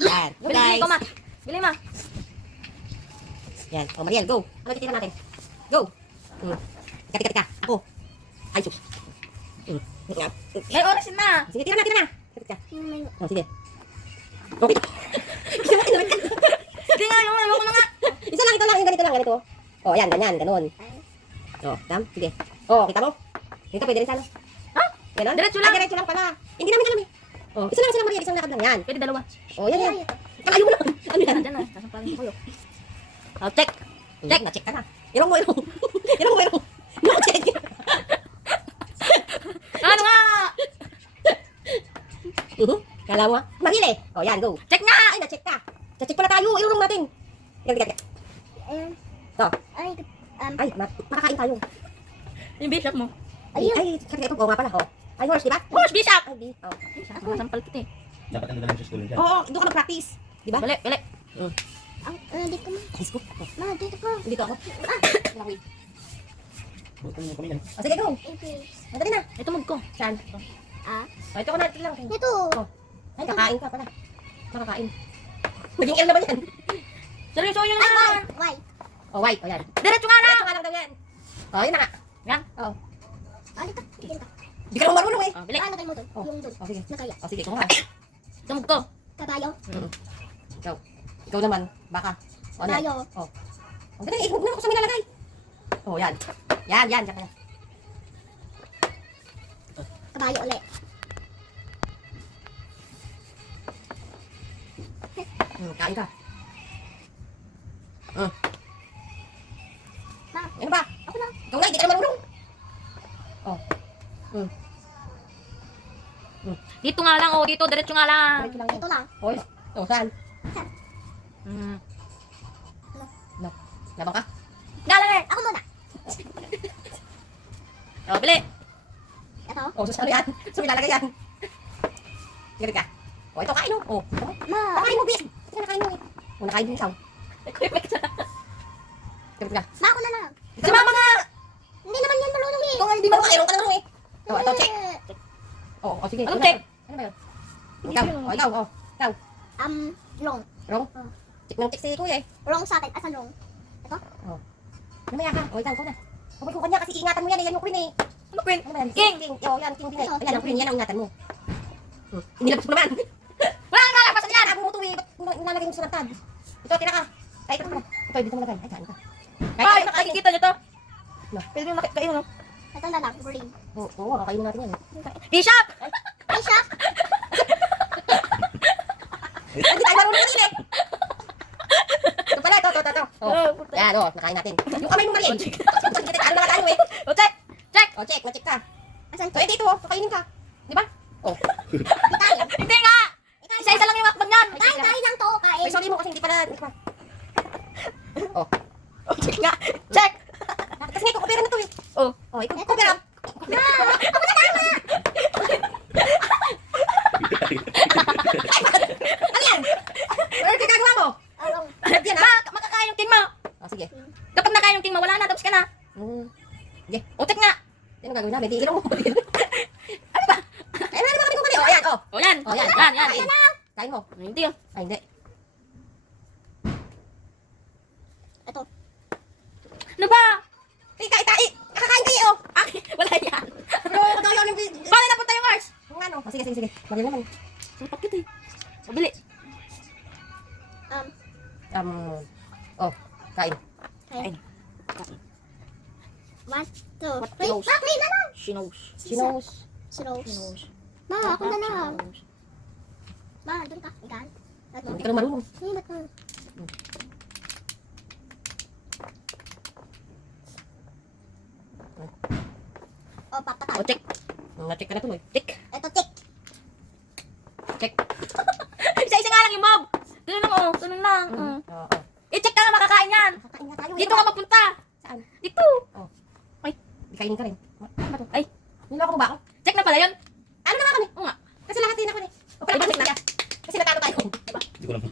Yan. Go, Bili guys. ko, ma. Bili, ma. Yan. O, Mariel, go. Ano titira natin? Go. Tika. Ako. Ay, sus. May oras na. Sige, tira na. Tika. May O, sige. Okay. Hindi nga, yung ayoko na nga. Isa lang, ito lang. Yung ganito. O, yan, ganyan, ganon. O, dam. Sige. O, kita mo? Dito, pwede rin sana. Ha? Ganon? Diretso lang. Diretso lang pala. Hindi namin alam eh. O, isa lang, Mariel. Isang lakad lang yan. Pwede dalawa. O, yan. Kalayo mo lang. Ano yan? Diyan na. Sasampalin ko kayo. Oh, check. Check. Na-check ka na. Irong mo. No, check. Ano nga? Kala mo ha? Maril eh. O, yan, go. Check nga. Ay, na-check ka. Check pala tayo. Irong natin. Tika. To. Ay, makakain tayo. Yung bishop mo. Ay, sakit ito. Oo nga pala. O. Ay, horse, di ba? Horse, bishop. Ay, di. O. Sasampal kita eh. Dapat ang dalang sa school dyan. Oo, doon ka mag-practice. Di ba? Bili. dito mo. High school. O, Ma, dito ko. dito ako. Wait. Bukan mo kami yan. O, sige, go. Madali na. Ito mag ko. Saan? O, ito ko na. Ito lang. Dito. Ay, kakain ka pala. Makakain. Naging L na ba yan? Seryoso yun Ay, na. why? O, white. O, yan. Diretso nga na. Ito nga lang daw yan. O, yun na nga. Yan. O. Dito. Dito. Di ka naman marunong eh. Oh, bili. Lagay mo doon. Yung doon. O, sige. Nakaya. O, sige. Ito nga. Ito mag ko. Kabayo. Ikaw. Ikaw naman. Baka. O, yan. Kabayo. O. Ang galing. Huwag na ako sa nilalagay. O, yan. Yan. Diyan ka na. Kabayo ulit. Kain ka. Ma, Ano ba? ako na. Ikaw na. Hindi ka na marunong. O. Dito nga lang. Oh, dito. Diretso nga lang. Diretso lang. Ito lang. O, o, saan? Hmm. Labang ka? Galang Ako muna. Oh, bili. Ito. O, sa ano yan? Sa nilalagay yan. Sige ka. O, ito kain o. O, Ma, kain mo, bis. Ito na kain mo eh. O, nakain din ikaw. Sige ka. ma ako na lang. Si mama nga. Hindi naman yan marunong eh. Ikaw nga hindi marunong. Ayun ka na marunong eh. O, ito, check. O, sige. Anong Ano ba check? yun? Ano ba yun? Ikaw. O, ikaw. O, ikaw. Wrong. Wrong. Check ng check si kuya eh. Wrong sa atin. Asan wrong? Namaya ka. O, ikaw na. O, ikaw kanya kasi ingatan mo yan eh. Yan yung queen eh. Ano queen? Ano ba yan? King. King. O, yan. King din eh. Ayan, ang queen. Yan ang ingatan mo. Inilabas mo naman. Wala kang kalapasan yan. Sabi mo ito eh. Ba't nilalagay mo sa lantad? Ito, tira ka. Ay, ito ka. Ito, dito mo lagay. Ay, kain ka. Ay, nakikita nyo to. No. Pwede nyo makikain, no? Ito na lang. Green. Oo, kakainin natin yan eh. Bishop! Ay, shop. Ay, hindi tayo marunong kanina eh. Ito pala, ito. Oh, Yan, nakain natin. Yung kamay mo, Mariel. Ano na tayo eh. Oh, check! Check! O, check, na-check ka. Asan So, dito, kakainin ka. Di ba? O. Hindi nga! Isa-isa lang yung makbag niyan! Kain lang to. Kain. Ay, sorry mo kasi hindi pala. O. Oh, check nga! Check! Kasi nga, kupera na to eh. Oh. O, ikaw, kupera. Ano yan? Ano yung gagawa mo? Wrong. Yan ah. Makakain yung king mo! O, sige. Kapag nakain yung king mo, wala na, tapos ka na! Sige. Oh, check nga! Yan ang gagawin namin. Di ilong mo. Ano ba? Ay, wala naman kami kung O, ayan, o. Oh, yan! O, yan. Yan, yan! Kain. Kain mo. Hindi oh. Ay, hindi. Ito. Ano ba? Kakain kayo, o. Ay, wala yan! Pero, kaya yung... Paano napunta yung horse? Kung ano. O, sige. Magaling naman. Supak kita eh. Mabili. Oh, kain. Kain. 1, 2, 3. What Ma, knows? play na lang. She knows. Sinus. Sinose. Ma, ako na lang. Ma, doon ka. Ikan. Hindi ka na marunong. Hindi, ba't mo? Oh, papatak. Oh, check. Na-check ka na tuloy. Check. Ito, tick. Check. Isa-isa nga lang yung mob. Ganun lang oh. Ganun lang. Oo. I-check ka nga makakain yan. Kakain nga tayo. Dito ka mapunta. Saan? Dito. Di kainin ka rin. Ano ba to? Ay. Niloko mo ba ako? Check na pala yun. Ano na nga kami? Oo nga. Kasi lahat din ako eh. O pala, Iba check na. Kasi natalo tayo. Hindi ko lang.